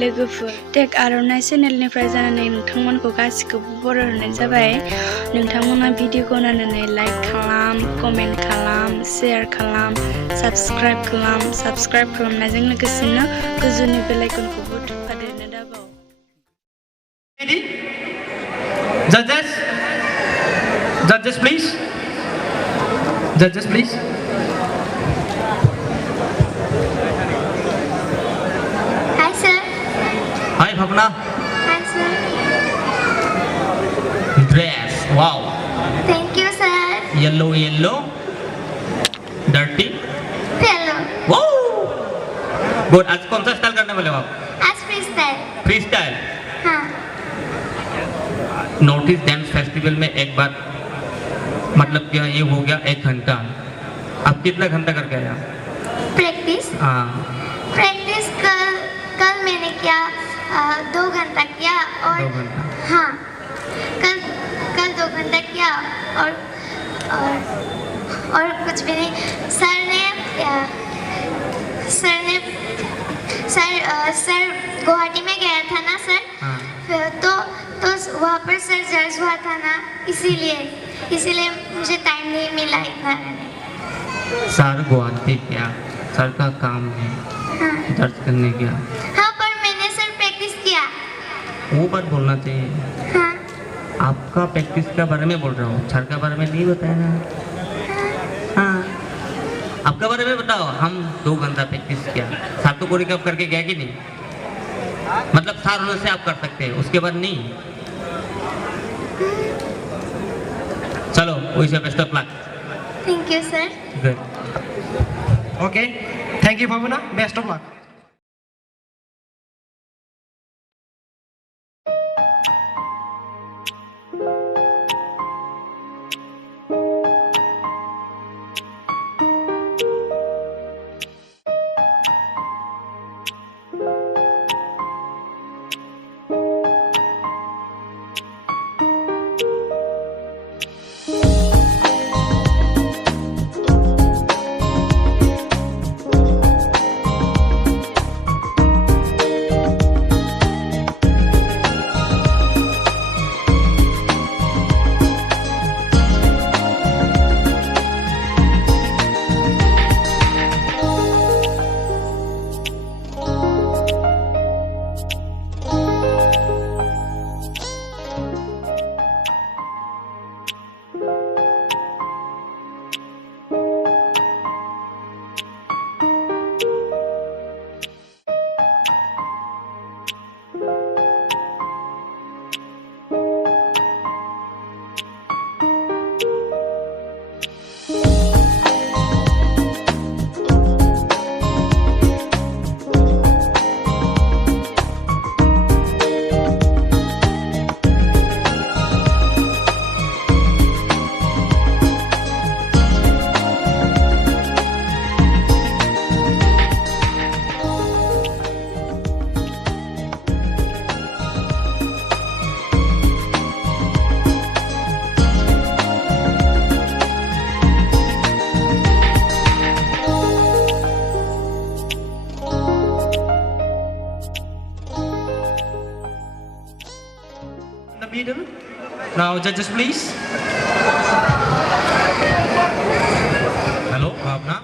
लोगोफोर टेक आर'नाइ चेनेलनिफ्राय जानानै नोंथांमोनखौ गासिखौबो बरायहरनाय जाबाय। नोंथांमोना भिडिअखौ नायनानै लाइक खालाम, कमेन्ट खालाम, शेयार खालाम, साबस्क्राइब खालामनायजों लोगोसेनो गोजौनि बेल आइकनखौबो थुफादेरनो दाबाव। Judges please. Judges please. Hi sir. Hi Bhabona. Hi sir. Dress. Wow. Thank you sir. Yellow. Dirty. Hello. Wow. Good. आज कौन सा स्टाइल करने वाले हो आप? आज freestyle. Freestyle. हाँ. नोटिस डांस फेस्टिवल में एक बार मतलब क्या ये हो गया 1 घंटा। आप कितना घंटा करके आया? Practice. हाँ। Practice कल मैंने किया 2 घंटा किया और 2 घंटा। हाँ. कल 2 घंटा किया और कुछ भी नहीं। सर गुवाहाटी में गया था ना सर। हाँ। तो वहाँ पर सर जज हुआ था ना, इसीलिए मुझे टाइम नहीं मिला इतना रहने। सर गुवाहाटी क्या? सर का काम है हाँ। जज करने क्या? हाँ पर मैंने सर प्रैक्टिस किया। वो बात बोलना चाहिए। हाँ। आपका प्रैक्टिस के बारे में बोल रहा हूँ, सर के बारे में नहीं बताया ना। हाँ। आपके बारे में बताओ। हम 2 घंटा प्रैक्टिस किया। सर तो पूरी कब करके गया कि नहीं? मतलब सर होने से आप कर सकते हैं, उसके बाद नहीं। चलो वैसे best of luck. Thank you sir. Good. Okay. Thank you Bhabona. Best of luck. Middle. Now judges please. Hello, Bhabona.